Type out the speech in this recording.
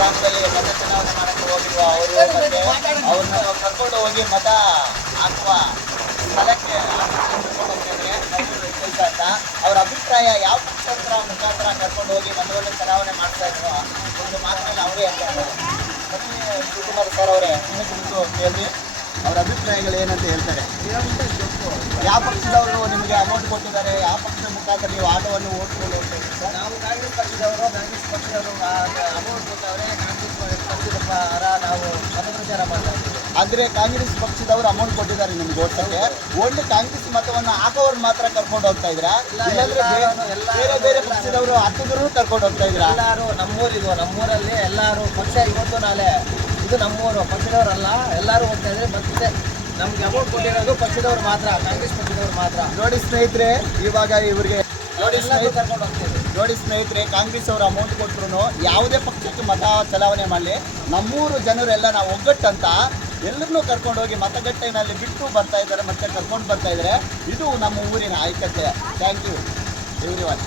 ಗ್ರಾಮದಲ್ಲಿ ಮತ ಚುನಾವಣೆ ಮಾಡಕ್ಕೆ ಹೋಗಿರುವ ಅವರು ಮತ್ತೆ ಅವ್ರನ್ನ ನಾವು ಕರ್ಕೊಂಡು ಹೋಗಿ ಮತ ಹಾಕುವ ಸ್ಥಳಕ್ಕೆ ಕರ್ಕೊಂಡು ಹೋಗ್ತಿದ್ರೆ ಕೆಲಸ ಅಂತ ಅವ್ರ ಅಭಿಪ್ರಾಯ ಯಾವ ಪಕ್ಷದ ಮುಖಾಂತರ ಕರ್ಕೊಂಡು ಹೋಗಿ ಮತವನ್ನು ಚಲಾವಣೆ ಮಾಡ್ತಾ ಇದ್ರು ಒಂದು ಮಾತಿನಲ್ಲಿ ಅವರೇ ಹೇಳ್ತಾರೆ. ಶಿವಕುಮಾರ್ ಸರ್ ಅವರೇ ನಿಮ್ಮ ಕುರಿತು ಕೇಳಿ ಅವರ ಅಭಿಪ್ರಾಯಗಳು ಏನಂತ ಹೇಳ್ತಾರೆ. ಯಾವ ಪಕ್ಷದವರು ನಿಮಗೆ ಅಮೌಂಟ್ ಕೊಟ್ಟಿದ್ದಾರೆ, ಯಾವ ಪಕ್ಷದ ಮುಖಾಂತರ ನೀವು ಆಟೋವನ್ನು ಓಡಿಸ್ಕೊಂಡು ಹೋಗ್ತೀವಿ ಸರ್? ನಾವು ಕಾಂಗ್ರೆಸ್ ಪಕ್ಷದವರು ಅಮೌಂಟ್ ಕೊಟ್ಟವ್ರೆ. ಕಾಂಗ್ರೆಸ್ ಪಕ್ಷದ ಪರ ನಾವು ಮತಪ್ರಚಾರ ಮಾಡ್ತಾ ಇದ್ದೀವಿ. ಅಂದರೆ ಕಾಂಗ್ರೆಸ್ ಪಕ್ಷದವರು ಅಮೌಂಟ್ ಕೊಟ್ಟಿದ್ದಾರೆ ನಿಮ್ಗೆ ಓಟ್ಸಕ್ಕೆ, ಓನ್ಲಿ ಕಾಂಗ್ರೆಸ್ ಮತವನ್ನು ಹಾಕೋರು ಮಾತ್ರ ಕರ್ಕೊಂಡು ಹೋಗ್ತಾ ಇದ್ರಾ? ಇಲ್ಲಾಂದ್ರೆ ಬೇರೆ ಬೇರೆ ಪಕ್ಷದವರು ಹತ್ತಿದ್ರು ಕರ್ಕೊಂಡು ಹೋಗ್ತಾ ಇದ್ರಾ? ಎಲ್ಲರೂ ನಮ್ಮೂರಿದು, ನಮ್ಮೂರಲ್ಲಿ ಎಲ್ಲರೂ ಪಕ್ಷ ಇವತ್ತು ನಾಳೆ ಇದು ನಮ್ಮೂರು, ಪಕ್ಷದವರಲ್ಲ ಎಲ್ಲರೂ ಹೋಗ್ತಾ ಇದ್ರೆ. ಮತ್ತೆ ನಮ್ಗೆ ಅಮೌಂಟ್ ಕೊಟ್ಟಿರೋದು ಪಕ್ಷದವ್ರು ಮಾತ್ರ, ಕಾಂಗ್ರೆಸ್ ಪಕ್ಷದವ್ರು ಮಾತ್ರ. ನೋಡಿ ಸ್ನೇಹಿತರೆ, ಇವಾಗ ಇವರಿಗೆ ಕರ್ಕೊಂಡು ಹೋಗ್ತೀವಿ. ನೋಡಿ ಸ್ನೇಹಿತರೆ, ಕಾಂಗ್ರೆಸ್ ಅವರು ಅಮೌಂಟ್ ಕೊಟ್ಟರು ಯಾವುದೇ ಪಕ್ಷಕ್ಕೆ ಮತ ಚಲಾವಣೆ ಮಾಡಲಿ, ನಮ್ಮೂರು ಜನರೆಲ್ಲ ನಾವು ಒಗ್ಗಟ್ಟಂತ ಎಲ್ಲರನ್ನೂ ಕರ್ಕೊಂಡು ಹೋಗಿ ಮತಗಟ್ಟೆನಲ್ಲಿ ಬಿಟ್ಟು ಬರ್ತಾ ಇದ್ದಾರೆ, ಮತ್ತೆ ಕರ್ಕೊಂಡು ಬರ್ತಾ ಇದ್ದಾರೆ. ಇದು ನಮ್ಮ ಊರಿನ ಐಕ್ಯತೆ. Thank you everyone.